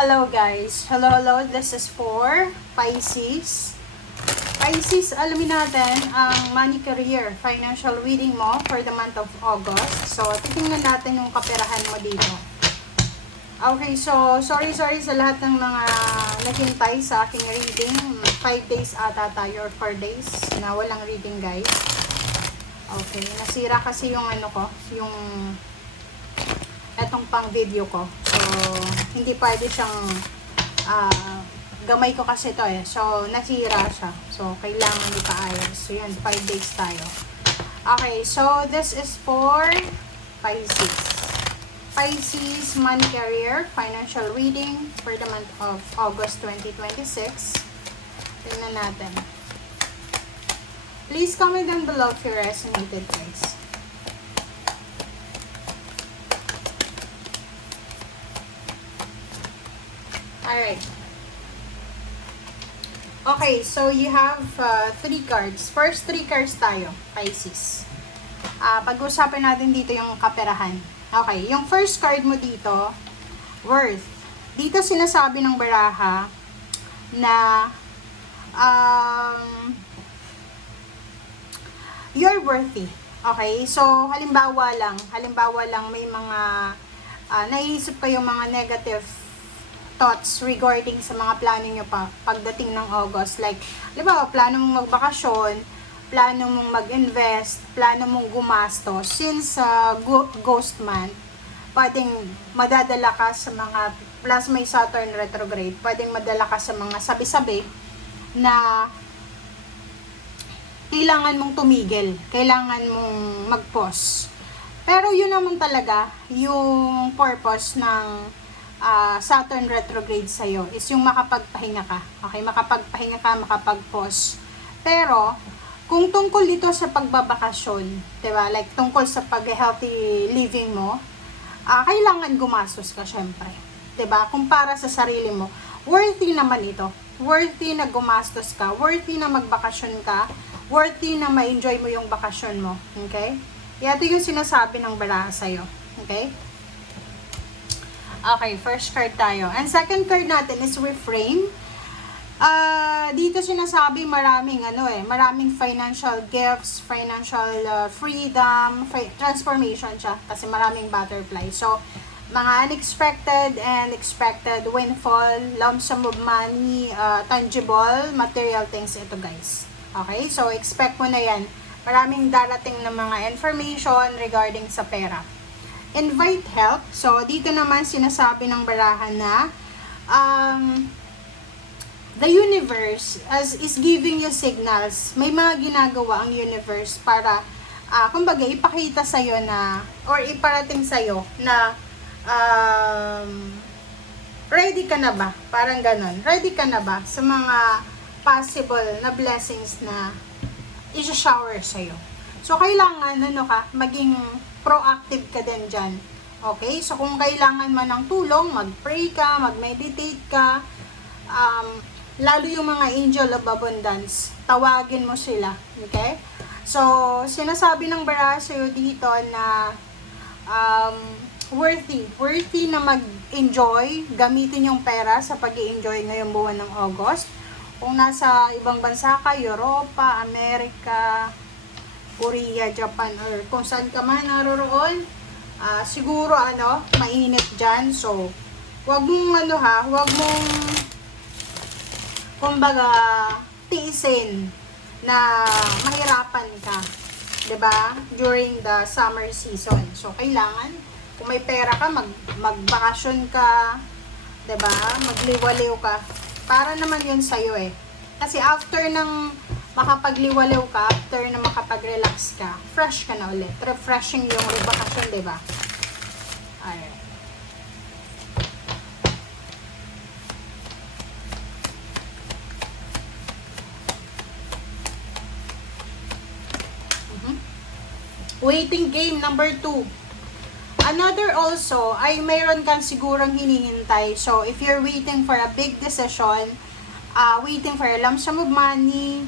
Hello guys. Hello. This is for Pisces. Pisces, alamin natin ang money career, financial reading mo for the month of August. So, titingnan natin yung kaperahan mo dito. Okay, so sorry sa lahat ng mga naghintay sa aking reading. 5 days ata tayo or 4 days na walang reading guys. Okay, nasira kasi yung ano ko, yung etong pang video ko. So, hindi pwede siyang gamay ko kasi to eh. So, nasira siya. So, kailangan ipaayos. So, yun, 5 days tayo. Okay, so this is for Pisces. Pisces, money career, financial reading for the month of August 2026. Tingnan natin. Please comment down below if you resonated, guys. Alright. Okay, so you have 3 cards. First 3 cards tayo, Pisces. Pag-usapan natin dito yung kaperahan. Okay, yung first card mo dito, worth. Dito sinasabi ng baraha na you're worthy. Okay, so halimbawa lang may mga naiisip kayong mga negative thoughts regarding sa mga plano nyo pa pagdating ng August. Like, halimbawa, plano mong magbakasyon, plano mong mag-invest, plano mong gumastos. Since ghost month, pwedeng madadala ka sa mga, plus may Saturn retrograde, pwedeng madala ka sa mga sabi-sabi na kailangan mong tumigil, kailangan mong mag-pause. Pero yun naman talaga yung purpose ng Saturn retrograde sa'yo is yung makapagpahinga ka. Okay, makapagpahinga ka, makapag-pause. Pero, kung tungkol dito sa pagbabakasyon, diba? Like, tungkol sa pag-healthy living mo, kailangan gumastos ka, syempre. Diba? Kung para sa sarili mo, worthy naman ito. Worthy na gumastos ka, worthy na magbakasyon ka, worthy na ma-enjoy mo yung bakasyon mo. Okay? Ito yung sinasabi ng baraha sa'yo. Okay? Okay, first card tayo. And second card natin is refrain. Dito sinasabi maraming maraming financial gifts, financial freedom, transformation siya kasi maraming butterfly. So, mga unexpected and expected windfall, lump sum of money, tangible, material things ito guys. Okay, so expect mo na yan. Maraming darating na mga information regarding sa pera. Invite help. So, dito naman sinasabi ng barahan na the universe is giving you signals. May mga ginagawa ang universe para, kumbaga, ipakita sa'yo na, or iparating sa'yo na ready ka na ba? Parang ganon. Ready ka na ba sa mga possible na blessings na i-shower sa'yo? So, kailangan, maging proactive ka din dyan. Okay? So, kung kailangan man ng tulong, mag-pray ka, mag-meditate ka, lalo yung mga angel of abundance, tawagin mo sila. Okay? So, sinasabi ng baraha sa'yo dito na worthy na mag-enjoy, gamitin yung pera sa pag-i-enjoy ngayong buwan ng August. Kung nasa ibang bansa ka, Europa, Amerika, Korea, Japan, or kung saan ka man naroroon, siguro mainit dyan. So, wag mong wag mong kumbaga tiisin na mahirapan ka, 'di ba? During the summer season. So, kailangan kung may pera ka, magbakasyon ka, 'di ba? Magliwaliw ka. Para naman 'yun sa iyo eh. Kasi after ng makapagliwaliw ka, after na makapag-relax ka, fresh ka na ulit. Refreshing yung bakasyon, diba? Alright. Waiting game number 2. Another also, ay mayroon kang sigurang hinihintay. So, if you're waiting for a big decision, waiting for a lump sum of money,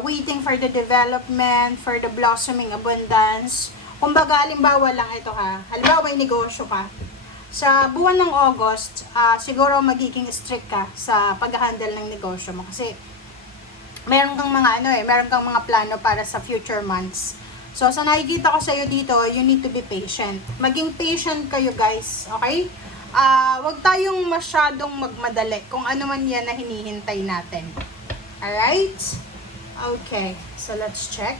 waiting for the development, for the blossoming abundance. Kumbaga, halimbawa lang ito ha. Halimbawa, may negosyo ka. Sa buwan ng August, siguro magiging strict ka sa pag-handle ng negosyo mo kasi meron kang mga meron kang mga plano para sa future months. So, sa nakikita ko sa iyo dito, you need to be patient. Maging patient kayo, guys, okay? Wag tayong masyadong magmadali kung ano man yan na hinihintay natin. Alright? Okay, so let's check.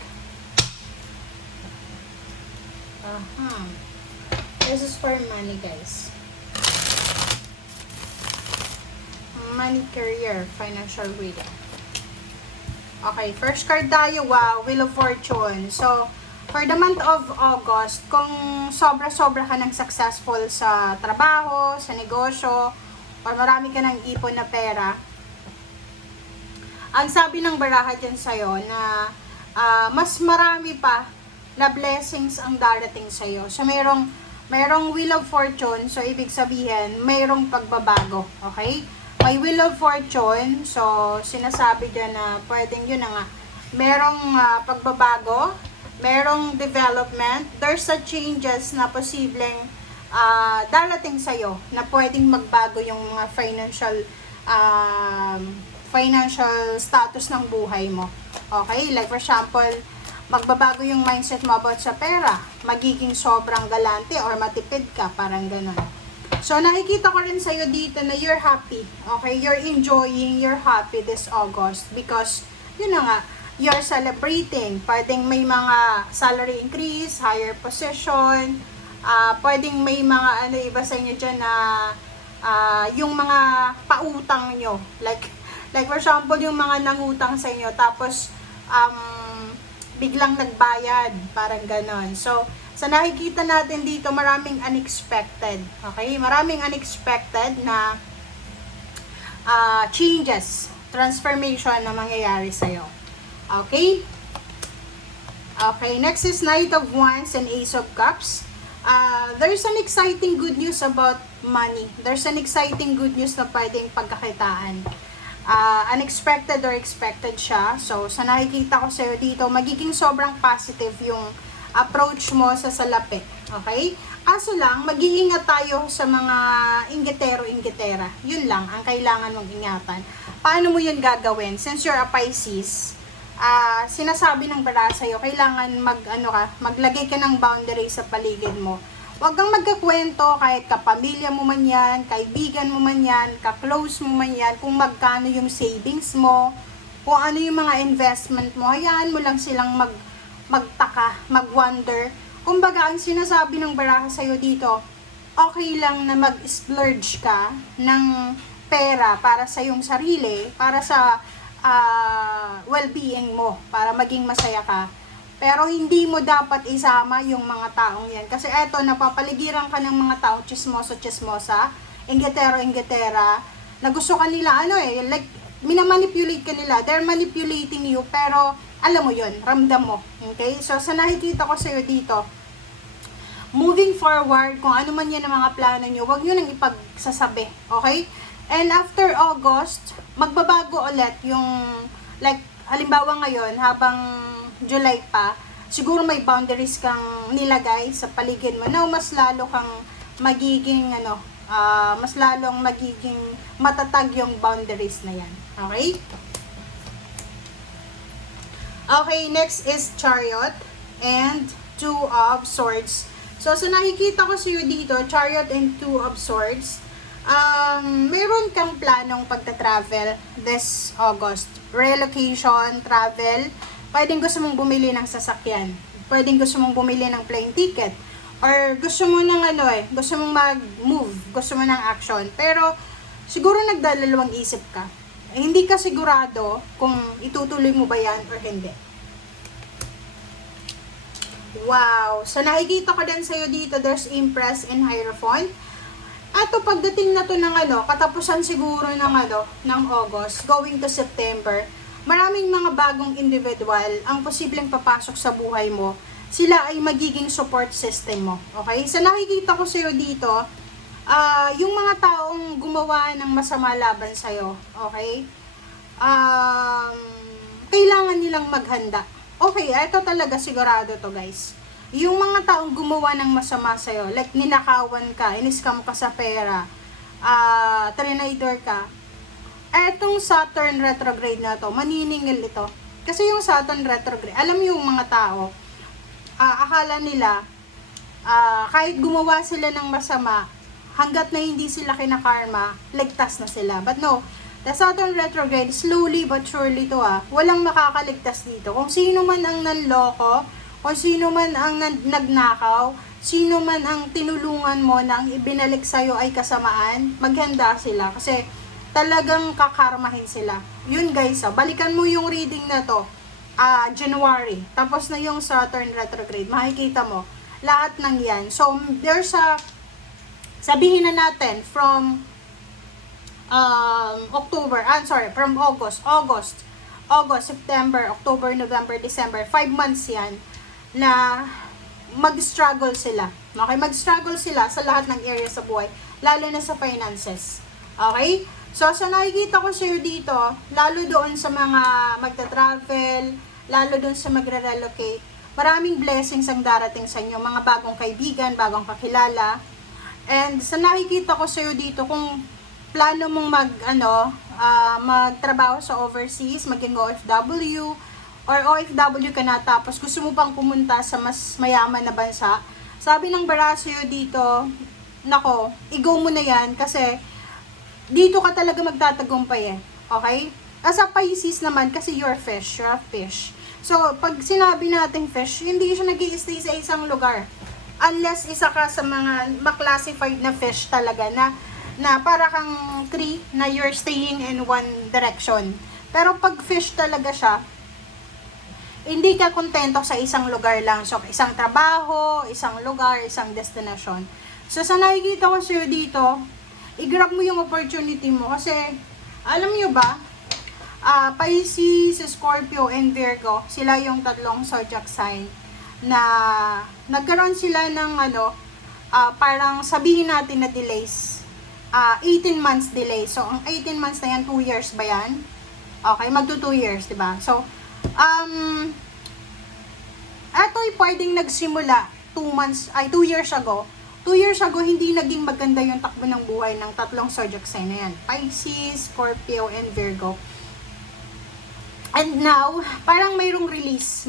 This is for money, guys. Money, career, financial reading. Okay, first card tayo, wow, Wheel of Fortune. So, for the month of August, kung sobra-sobra ka ng successful sa trabaho, sa negosyo, or marami ka ng ipon na pera, ang sabi ng baraha dyan sa'yo na mas marami pa na blessings ang darating sa'yo. So, merong Wheel of Fortune, so ibig sabihin, mayroong pagbabago, okay? May Wheel of Fortune, so sinasabi dyan na pwedeng yun na nga, merong pagbabago, merong development, there's a changes na posibleng darating sa'yo na pwedeng magbago yung mga financial status ng buhay mo. Okay? Like for example, magbabago yung mindset mo about sa pera, magiging sobrang galante or matipid ka, parang ganun. So, nakikita ko rin sa'yo dito na you're happy, okay? You're enjoying, you're happy this August because, yun na nga, you're celebrating. Pwedeng may mga salary increase, higher position, pwedeng may mga iba sa inyo dyan na yung mga pautang nyo. Like for example, yung mga nangutang sa inyo, tapos, biglang nagbayad, parang ganon. So, sa nakikita natin dito, maraming unexpected. Okay? Maraming unexpected na changes, transformation na mangyayari sa'yo. Okay? Okay, next is Knight of Wands and Ace of Cups. There's an exciting good news about money. There's an exciting good news na pwedeng pagkakitaan. Unexpected or expected siya. So, sa nakikita ko sa'yo dito, magiging sobrang positive yung approach mo sa salapi. Okay? Kaso lang, mag-iingat tayo sa mga inggitero-inggitera. Yun lang, ang kailangan mong ingatan. Paano mo yun gagawin? Since you're a Pisces, sinasabi ng bara sa'yo, kailangan maglagay ka ng boundary sa paligid mo. Huwag kang magkakwento kahit kapamilya mo man yan, kaibigan mo man yan, ka-close mo man yan, kung magkano yung savings mo, kung ano yung mga investment mo, hayaan mo lang silang magtaka, mag-wonder. Kumbaga, ang sinasabi ng baraha sa'yo dito, okay lang na mag-splurge ka ng pera para sa iyong sarili, para sa well-being mo, para maging masaya ka. Pero hindi mo dapat isama yung mga taong yan. Kasi eto, napapaligiran ka ng mga taong chismosa, inggitero-inggitera, na gusto kanila, like, minamanipulate ka nila. They're manipulating you, pero alam mo yun, ramdam mo. Okay? So, sa nakikita ko sa'yo dito, moving forward, kung ano man yan ang mga plano nyo, huwag nyo nang ipagsasabi. Okay? And after August, magbabago ulit yung, like, halimbawa ngayon, habang July pa, siguro may boundaries kang nilagay sa paligid mo na mas lalo kang magiging, mas lalong magiging matatag yung boundaries na yan. Okay? Okay, next is Chariot and Two of Swords. So, sa nakikita ko sa'yo dito, Chariot and Two of Swords, meron kang planong pagta-travel this August. Relocation, travel, pwedeng gusto mong bumili ng sasakyan, pwedeng gusto mong bumili ng plane ticket, or gusto mo ng gusto mong mag-move, gusto mo ng action, pero siguro nagdalawang isip ka. Hindi ka sigurado kung itutuloy mo ba yan or hindi. Wow! So, nakikita ko din sa'yo dito, there's Empress and Hierophant. Ato, pagdating na to ng katapusan siguro ng August, going to September, maraming mga bagong individual ang posibleng papasok sa buhay mo. Sila ay magiging support system mo. Okay? Sa nakikita ko sa'yo dito, yung mga taong gumawa ng masama laban sa'yo, okay? Kailangan nilang maghanda. Okay, ito talaga sigurado to, guys. yung mga taong gumawa ng masama sa'yo, like ninakawan ka, iniskam ka sa pera, trinidor ka, etong Saturn retrograde na to, maniningil ito. Kasi yung Saturn retrograde, alam yung mga tao, akala nila, kahit gumawa sila ng masama, hanggat na hindi sila kinakarma, ligtas na sila. But no, the Saturn retrograde, slowly but surely to walang makakaligtas dito. Kung sino man ang nanloko, kung sino man ang nagnakaw, sino man ang tinulungan mo na ang ibinalik sa'yo ay kasamaan, maghanda sila. Kasi talagang kakarmahin sila. Yun guys, balikan mo yung reading na to, January. Tapos na yung Saturn retrograde. Makikita mo, lahat ng yan. So, there's sabihin na natin, from from August, September, October, November, December, 5 months yan, na mag-struggle sila. Okay? Mag-struggle sila sa lahat ng area sa buhay, lalo na sa finances. Okay? So, sa nakikita ko sa'yo dito, lalo doon sa mga magta-travel, lalo doon sa magre-relocate, maraming blessings ang darating sa inyo, mga bagong kaibigan, bagong kakilala. And sa nakikita ko sa'yo dito, kung plano mong magtrabaho sa overseas, maging OFW, or OFW ka na tapos gusto mo pang pumunta sa mas mayaman na bansa, sabi ng bara sa'yo dito, nako, i-go mo na yan kasi dito ka talaga magtatagumpay Okay? As a Pisces naman, kasi you're a fish. So, pag sinabi nating fish, hindi siya nag-i-stay sa isang lugar. Unless isa ka sa mga ma-classified na fish talaga na para kang tree na you're staying in one direction. Pero pag fish talaga siya, hindi ka kontento sa isang lugar lang. So, isang trabaho, isang lugar, isang destination. So, sa nakikita ko sa'yo dito, i-grab mo yung opportunity mo kasi alam nyo ba, Pisces, Scorpio, and Virgo, sila yung tatlong zodiac sign na nagkaroon sila ng parang sabihin natin na delays, 18 months delay. So, ang 18 months na yan, 2 years ba yan? Okay, magto 2 years, diba? So, eto'y pwedeng nagsimula 2 years ago. 2 years ago, hindi naging maganda yung takbo ng buhay ng tatlong zodiac sign na yan. Pisces, Scorpio, and Virgo. And now, parang mayroong release.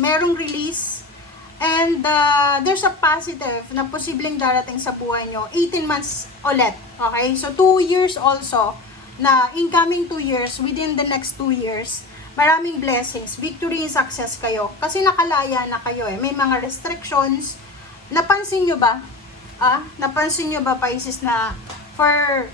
And there's a positive na posibleng darating sa buhay nyo. 18 months ulit. Okay? So, 2 years also, na incoming 2 years, within the next 2 years, maraming blessings, victory and success kayo. Kasi nakalaya na kayo May mga restrictions. Napansin nyo ba? Napansin nyo ba, Pisces, na for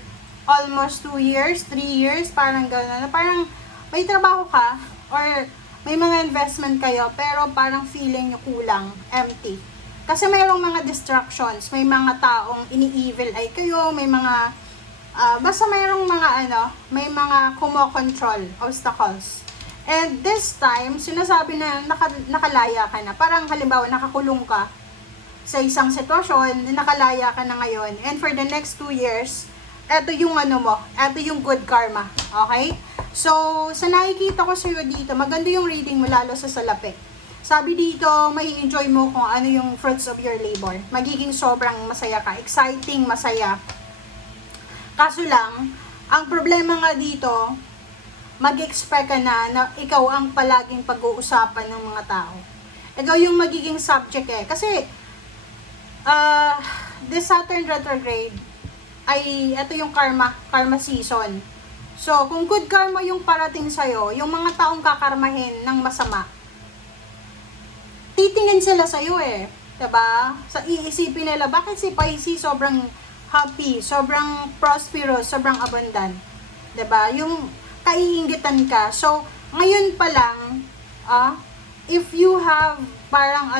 almost 2 years, 3 years, parang gano'n, parang may trabaho ka, or may mga investment kayo, pero parang feeling nyo kulang, empty. Kasi mayroong mga distractions, may mga taong ini-evil eye kayo, may mga, basta mayroong mga may mga kumo-control, obstacles. And this time, sinasabi na nakalaya ka na, parang halimbawa nakakulong ka, sa isang sitwasyon, nakalaya ka na ngayon, and for the next 2 years, eto yung eto yung good karma, okay? So, sa nakikita ko sa'yo dito, maganda yung reading mo lalo sa salapi. Sabi dito, may enjoy mo kung ano yung fruits of your labor. Magiging sobrang masaya ka, exciting, masaya. Kaso lang, ang problema nga dito, mag-expect ka na ikaw ang palaging pag-uusapan ng mga tao. Ikaw yung magiging subject Kasi, the Saturn retrograde ay ito yung karma season. So, kung good karma yung parating sa'yo, yung mga taong kakarmahin ng masama, titingin sila sa'yo diba? Sa iisipin nila, bakit si Pisces sobrang happy, sobrang prosperous, sobrang abundant? Diba? Yung kaiingitan ka. So, ngayon pa lang, if you have parang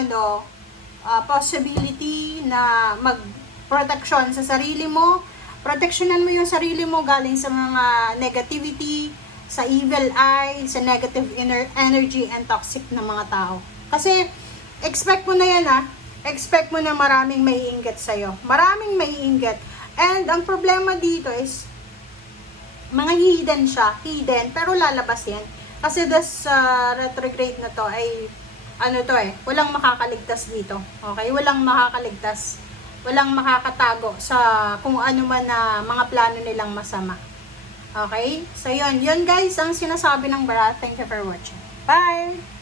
possibility na mag-protection sa sarili mo, proteksyonan mo yung sarili mo galing sa mga negativity, sa evil eye, sa negative energy and toxic na mga tao. Kasi, expect mo na yan expect mo na maraming maiinggit sa'yo. Maraming maiinggit. And ang problema dito is, mga hidden, pero lalabas yan. Kasi this retrograde na to ay ano to walang makakaligtas dito. Okay? Walang makakaligtas. Walang makakatago sa kung ano man na mga plano nilang masama. Okay? So, yun. Yun guys, ang sinasabi ng Barat. Thank you for watching. Bye!